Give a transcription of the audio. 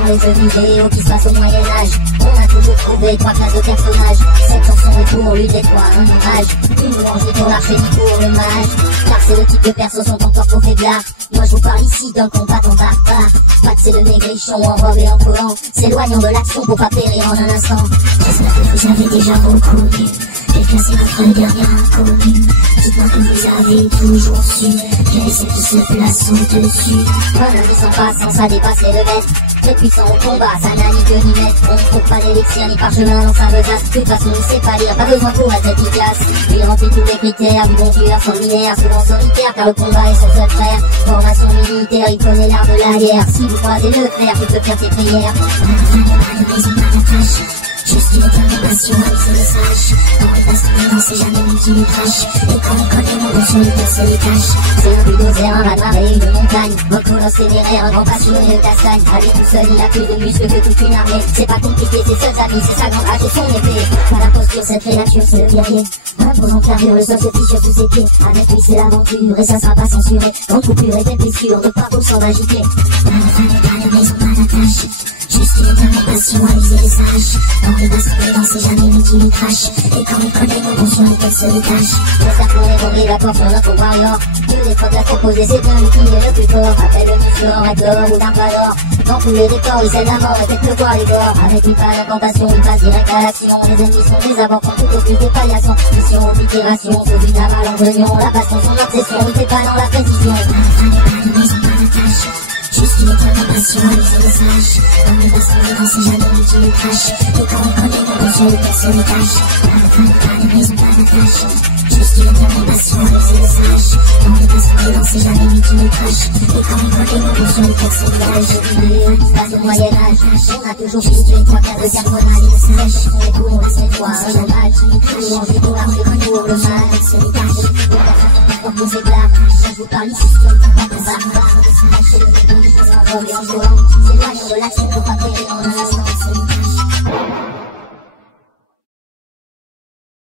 dans les jeux vidéo qui se passent au Moyen-Âge. On a toujours trouvé trois classes de personnages. Cette chanson est pour lui des trois, un hommage. Une louange ni pour l'archer ni pour le mage. Car c'est le type de persos sont encore trop faiblards. Moi je vous parle ici d'un combattant barbare. Pas que c'est le maigrichon en robe et en collant. S'éloignant de l'action pour pas périr en un instant. J'espère que vous avez déjà reconnu quelqu'un c'est votre dernier inconnu. Dites-moi que vous avez toujours su quel est ce qui se place au-dessus. Un indice en passant, ça dépasse les levels. Très puissant au combat, ça n'a ni queue ni maître. On ne trouve pas d'élixir ni parchemin dans sa besace. De toute façon il sait pas lire, pas besoin pour être efficace. Il remplit tous les critères du bon tueur sanguinaire, souvent solitaire car le combat est son seul frère. Formation militaire, il connaît l'art de la guerre. Si vous croisez le fer, tu peux faire tes prières. Pas de maison, pas d'attache. Juste une détermination, c'est le sage. Dans les bastonner, non c'est jamais multi-crash. Et quand on connaît mon bon sur le cœur se détache. C'est un bulldozer, un radar et une montagne. Un colosse téméraire, un grand passionné de castagne. Allez tout seul, il a plus de muscles que toute une armée. C'est pas compliqué, ses seuls amis, c'est sa grande rage et son épée. Pas la posture, cette créature, c'est le guerrier. Imposant carrure, le sol se fiche sur tous ses pieds. Avec lui c'est l'aventure et ça sera pas censuré. Grande coupure et belle blessure, de pas beau sans agiter. Pas de maison, pas d'attache. Juste une détermination à viser les sages. Dans les bastonner, non c'est jamais multi-crash. Et quand on connaît nos bons sur le cœur se détache. J'espère qu'on est tombé d'accord sur notre warrior. Que les potes à proposer c'est un qui est le plus fort. Appelle le Miflor, Hector ou Dark-Vador. Dans tous les décors, il sait la mort et fait le poids les corps. Avec une pas d'incantation, il passe direct à l'action. Les ennemis sont des avants, font tout au plus des paillassons. Mission, oblitération, sauve une lame à l'engrenyon. La passion, son obsession, il fait pas dans la précision. Pas de maison, pas d'attache. Juste une détermination à viser les sages. Dans les bastonner, non c'est jamais multi-crash. Et quand on connaît nos bons sur le cœur se détache. Pas de maison, pas d'attache. Juste une détermination à viser les sages. Dans les bastonner, non c'est jamais multi-crash. Et quand on connaît nos bons sur le cœur se détache. Qui se passe au Moyen-Âge. On a toujours situé trois classes de personnages. Sèche, on les cours, on laisse les voix, un hommage. Louange pour l'archer ni pour le mage. Se détache. Pour nous éclats. Je vous parle ici d'un combattant barbare. C'est loin de l'action pour pas périr en un instant.